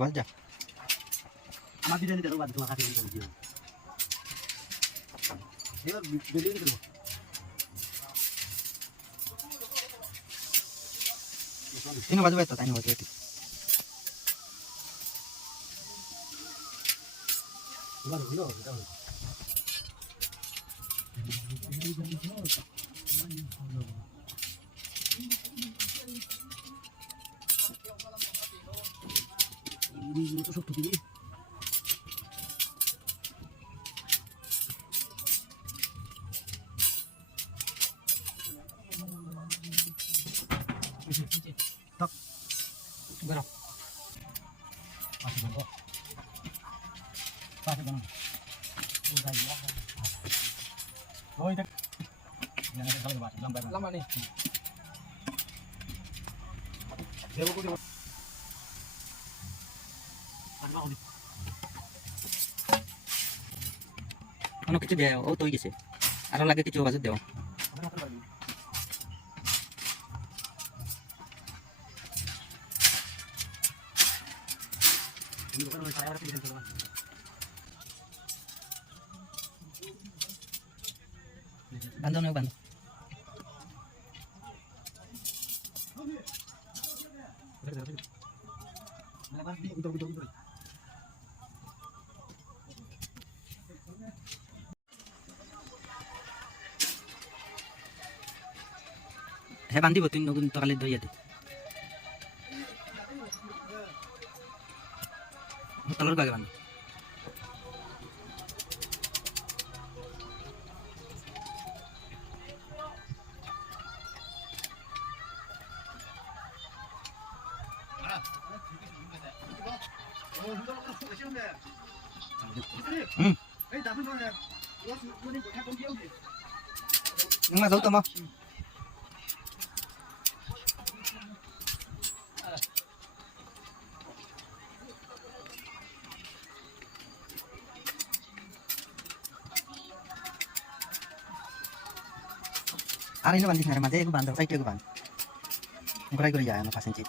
Wajah. আমার বিরিয়ানি দেবো বাদ তোমার কাছে দিও এবার বিরিয়ানি দেবো Ini baju betul, ini baju betul. এবার হলো এটা হলো ini তো সব তো দিই tak berapa masih berapa masih berapa udah ya oh itu yang ada kalau lama nih dewa kok ada mau nih Ano কিছু দেয় ও তো গেছে আরো লাগে কিছু বাজে দেও বান্ধো না বান্ধো হ্যাঁ বান্ধিব তুই নতুন তকালে ধরিয়া দে তলর বাগে বান্ধ nhưng mà giấu tôm không আর ini banding hari mati aku bantu, saya juga bantu. Ngulai gue jalan, lepasin cip.